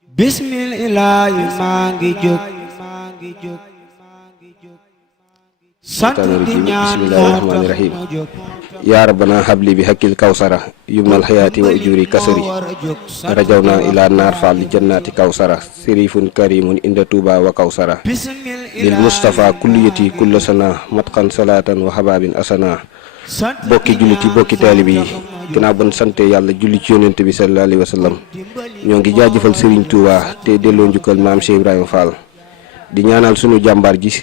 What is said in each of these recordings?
bismillah maa ngi jóg sant di ñaan bismillahirrahmanirrahim ya rabbana habli bi haqqil kawsara yumnal hayati wa ujuri kasari rajawna ila nar fal jannati kawsara sirifun karimun inda tuba wa kawsara lil mustafa kulliyati kullasana matqan salatan wa hababin asana bokki juliti bokki talibi ginnaaw bon sante yàlla julli ci yonent bi sallallahu alayhi wa sallam ñoo ngi jaajëfal Serigne Touba te delloo njukkal maam Cheikh Ibrahima Fall di ñaanal sunu jàmbaar ji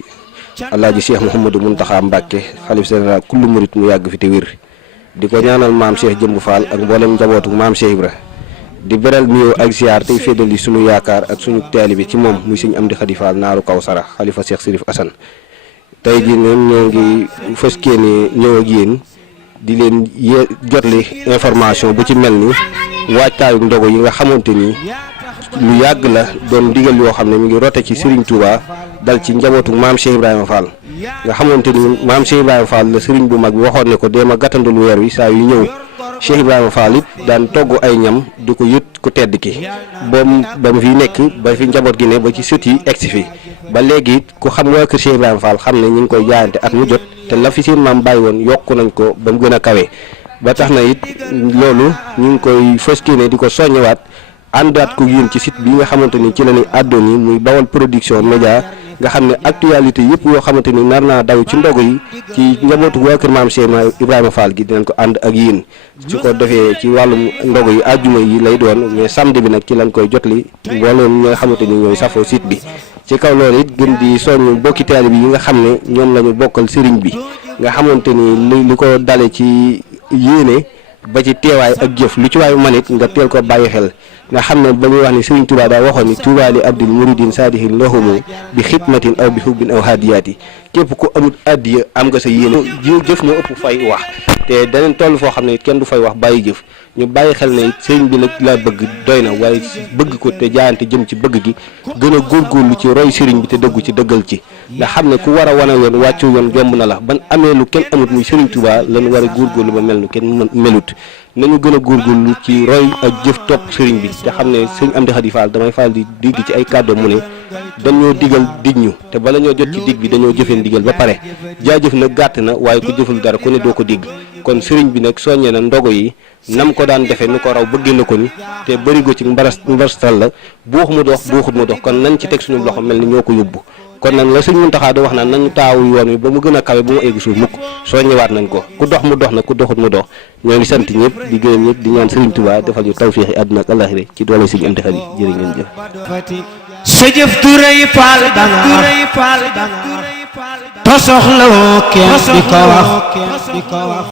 Alaaji Cheikh Mouhamadou Mountakha Mbacké xalif général kullu murit mu yàgg fi te wér di ko ñaanal maam Cheikh Jëmb Fall ak mboolem njabootu maam Cheikh Ibra di beral nuyoo ak ziar tey féddali sunu yaakaar ak sunu taalibe ci moom muy Serigne Amdi Khady Fall naaru Kawsara xalifa Cheikh Sirif Assane tey jii ñoo ngi fas yéene ñëw ak yéen di leen jotle information bu ci mel ni waajtaayu ndogu yi nga xamante ni lu yàgg la doon digal yoo xam ne mi ngi rote ci Serigne Touba dal ci njabootu maam Cheikh Ibrahima Fall nga xamante ni maam Cheikh Ibrahima Fall la Serigne bu mag bi waxoon ne ko deema gàttandul weer wi saa yu ñëw Cheikh Ibrahima Fall it daan togg ay ñam di ko yët ku tedd ki ba mu fi nekk ba fi njaboot gi ne ba ci sët yi egsi fi ba léegi it ku xam waa kër Cheikh Ibrahima Fall xam ne ñu ngi koy jaayante at mu jot te la fi seen maam bàyyi woon yokku nañ ko ba mu gën a kawe ba tax na it loolu ñu ngi koy fas yéene di ko soññewaat àndaat ko yéen ci site bi nga xamante ni ci la ñuy àddoon yi muy Bawal Production Média nga xam ne actualité yëpp yoo xamante ni nar naa daw ci ndogu yi ci njabootu waa kër maam Cheikh Ibrahima Fall gi dinañ ko ànd ak yéen su ko defee ci wàllum ndogu yi àjjuma yi lay doon mais samedi bi nag ci lañ koy jotli mboolem ñi nga xamante ni ñooy safoo site bi ci kaw loolu it gën di soññ bokki taalibe yi nga xam ne ñoom la ñu bokkal sëriñ bi nga xamante ni li ko dale ci yéene ba ci teewaay ak jëf lu ci waayu manit nga teel ko bàyyi xel nga xam ne ba ñuy wax ni Serigne Touba daa waxoon ni Touba li abdil muridin saadihin lahumu bi xidmatin aw bi hubbin aw hadiyaati képp ku amul addiya am nga sa yéene jëf moo ëpp fay wax te daneen toll foo xam ne it kenn du fay wax bàyyi jëf ñu bàyyi xel ne sëriñ bi nag laa bëgg doy na waaye bëgg ko te jaayante jëm ci bëgg gi gën a góorgóorlu ci roy sëriñ bi te dëggu ci dëggal ci nga xam ne ku war a wane yoon wàccu yoon jomb na la ban amee lu kenn amut muy Serigne Touba lañu war a góorgóorlu ba mel nu kenn melut nañu gën a góorgóorlu ci roy ak jëf topp sëriñ bi te xam ne sëriñ Amdi Khady Fall damay faral di digg ci ay kàddu mu ne dañoo digal dig ñu te bala ñoo jot ci dig bi dañoo jëfeen digal ba pare jaajëf nag gàtt na waaye ku jëful dara ku ne doo ko digg kon sëriñ bi nag soññee na ndogo yi nam ko daan defee nu ko raw bëggee na ko ni te bëri go ci mbarastal la buux mu dox buuxut mu dox kon nañ ci teg suñu loxo mel ni ñoo ko yóbbu kon nag la sëñ Mountakha da wax naan nañu taawu yoon wi ba mu gën a kawe bu mu egg suuf mukk soo ñëwaat nañ ko ku dox mu dox na ku doxut mu dox ñoo ngi sant ñëpp di gërëm ñëpp di ñaan Serigne Touba defal ñu tawféexi àdduna ak àllaaxira ci doole sëñ Amdi Khady jërë ngeen jëf sa jëf du rëy faal danga to soxla woo kenn di ko wax